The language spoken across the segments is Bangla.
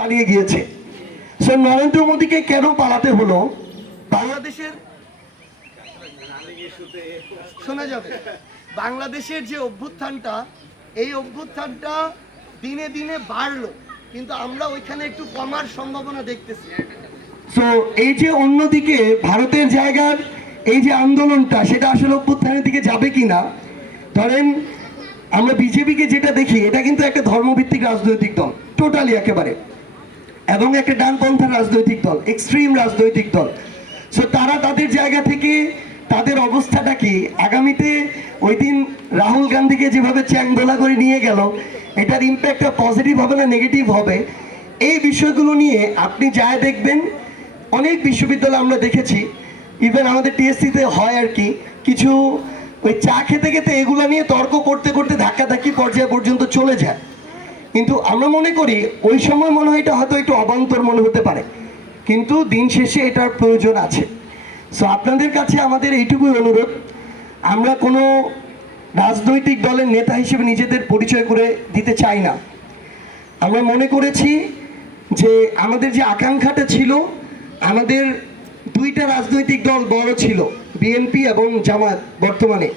পালিয়ে গিয়েছে। সো নরেন্দ্র মোদীকে কেন পালাতে হলো? বাংলাদেশের শোনা যাবে বাংলাদেশের যে অভ্যুত্থানটা, এই অভ্যুত্থানটা দিনে দিনে বাড়লো, কিন্তু আমরা ওইখানে একটু কমার সম্ভাবনা দেখতেছি। সো এই যে অন্যদিকে ভারতের জায়গার এই যে আন্দোলনটা, সেটা আসলে অভ্যুত্থানের দিকে যাবে কিনা। ধরেন আমরা বিজেপিকে যেটা দেখি, এটা কিন্তু একটা ধর্মভিত্তিক রাজনৈতিক দল, টোটালি একেবারে, এবং একটা ডানপন্থা রাজনৈতিক দল, এক্সট্রিম রাজনৈতিক দল। সো তারা তাদের জায়গা থেকে তাদের অবস্থাটা কি, আগামীতে ওই দিন রাহুল গান্ধীকে যেভাবে চ্যাংদোলা করে নিয়ে গেল, এটার ইম্প্যাক্টটা পজিটিভ হবে না নেগেটিভ হবে, এই বিষয়গুলো নিয়ে আপনি যায় দেখবেন। অনেক বিশ্ববিদ্যালয় আমরা দেখেছি, ইভেন আমাদের টিএসসিতে হয় আর কি, কিছু ওই চা খেতে খেতে এগুলো নিয়ে তর্ক করতে করতে ধাক্কাধাক্কি পর্যায়ে পর্যন্ত চলে যায়। কিন্তু আমরা মনে করি ওই সময় মনে হয় এটা হয়তো একটু অবান্তর মনে হতে পারে, কিন্তু দিন শেষে এটার প্রয়োজন আছে। সো আপনাদের কাছে আমাদের এইটুকুই অনুরোধ, আমরা কোনো রাজনৈতিক দলের নেতা হিসেবে নিজেদের পরিচয় করে দিতে চাই না। আমরা মনে করেছি যে আমাদের যে আকাঙ্ক্ষাটা ছিল, আমাদের দুইটা রাজনৈতিক দল বড় ছিল, বিএনপি এবং জামাত বর্তমানে,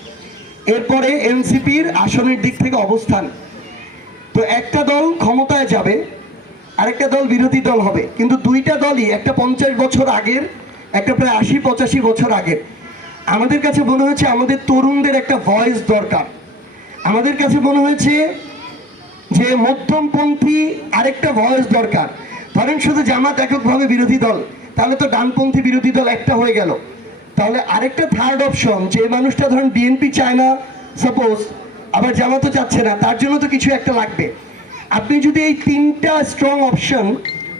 এরপরে এনসিপির আসনের দিক থেকে অবস্থান। তো একটা দল ক্ষমতায় যাবে, আরেকটা দল বিরোধী দল হবে, কিন্তু দুইটা দলই একটা 50 বছর আগের, একটা প্রায় 80-85 বছর আগের। আমাদের কাছে মনে হয়েছে আমাদের তরুণদের একটা ভয়েস দরকার। আমাদের কাছে মনে হয়েছে যে মধ্যমপন্থী আরেকটা ভয়েস দরকার। ধরেন শুধু জামাত এককভাবে বিরোধী দল, তাহলে তো ডানপন্থী বিরোধী দল একটা হয়ে গেল। তাহলে আরেকটা থার্ড অপশন, যে মানুষটা ধরেন বিএনপি চায় না সাপোজ, আবার জামাতও চাচ্ছে না, তার জন্য তো কিছু একটা লাগবে। আপনি যদি এই তিনটা স্ট্রং অপশন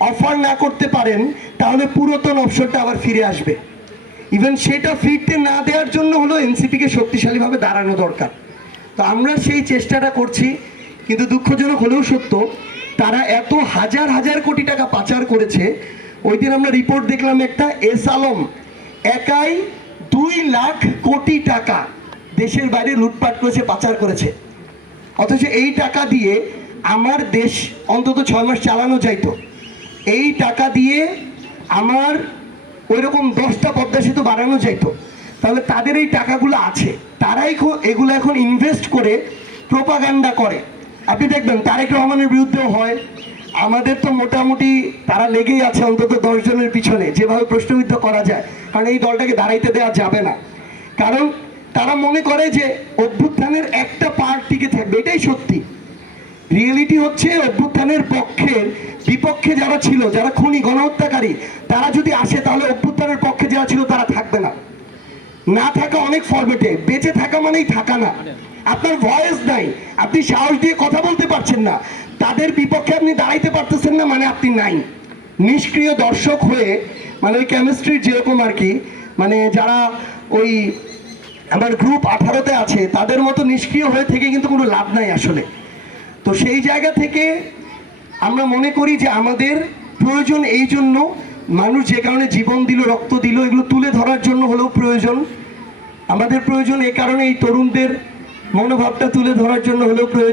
অফার না করতে পারেন, তাহলে পুরাতন অপশনটা আবার ফিরে আসবে। ইভেন সেটা ফিরতে না দেওয়ার জন্য হলো এনসিপিকে শক্তিশালীভাবে দাঁড়ানো দরকার। তো আমরা সেই চেষ্টাটা করছি, কিন্তু দুঃখজনক হলেও সত্য, তারা এত হাজার হাজার কোটি টাকা পাচার করেছে। ওই দিন আমরা রিপোর্ট দেখলাম একটা, এস আলম একাই 2 লাখ কোটি টাকা দেশের বাইরে লুটপাট করেছে, পাচার করেছে। অথচ এই টাকা দিয়ে আমার দেশ অন্তত 6 মাস চালানো যাইতো। এই টাকা দিয়ে আমার ওইরকম 10টা পদ্মা সেতু বানানো যাইতো। তাহলে তাদের এই টাকাগুলো আছে, তারাই এগুলো এখন ইনভেস্ট করে প্রোপাগান্ডা করে। আপনি দেখবেন তারেক রহমানের বিরুদ্ধেও হয়, আমাদের তো মোটামুটি তারা লেগেই আছে অন্তত 10 জনের পিছনে, যেভাবে প্রশ্নবিদ্ধ করা যায়। কারণ এই দলটাকে দাঁড়াইতে দেওয়া যাবে না, কারণ তারা মনে করে যে অভ্যুত্থানের একটা পার্ট টিকে থাকবে। এটাই সত্যি। রিয়েলিটি হচ্ছে অভ্যুত্থানের পক্ষের বিপক্ষে যারা ছিল, যারা খুনি গণহত্যাকারী, তারা যদি আসে তাহলে অভ্যুত্থানের পক্ষে যারা ছিল তারা থাকবে না। না থাকা অনেক ফরম্যাটে, বেঁচে থাকা মানেই থাকা না। আপনার ভয়েস নাই, আপনি সাহস দিয়ে কথা বলতে পারছেন না, তাদের বিপক্ষে আপনি দাঁড়াইতে পারতেছেন না, মানে আপনি নাই। নিষ্ক্রিয় দর্শক হয়ে, মানে ওই কেমিস্ট্রির যেরকম আর কি, মানে যারা ওই আমার গ্রুপ 18-তে আছে, তাদের মতো নিষ্ক্রিয় হয়ে থেকে কিন্তু কোনো লাভ নাই আসলে। তো সেই জায়গা থেকে আমরা মনে করি যে আমাদের প্রয়োজন, এই জন্য মানুষ যে কারণে জীবন দিল, রক্ত দিল, এগুলো তুলে ধরার জন্য হলেও প্রয়োজন। আমাদের প্রয়োজন এই কারণে এই তরুণদের মনোভাবটা তুলে ধরার জন্য হলেও প্রয়োজন।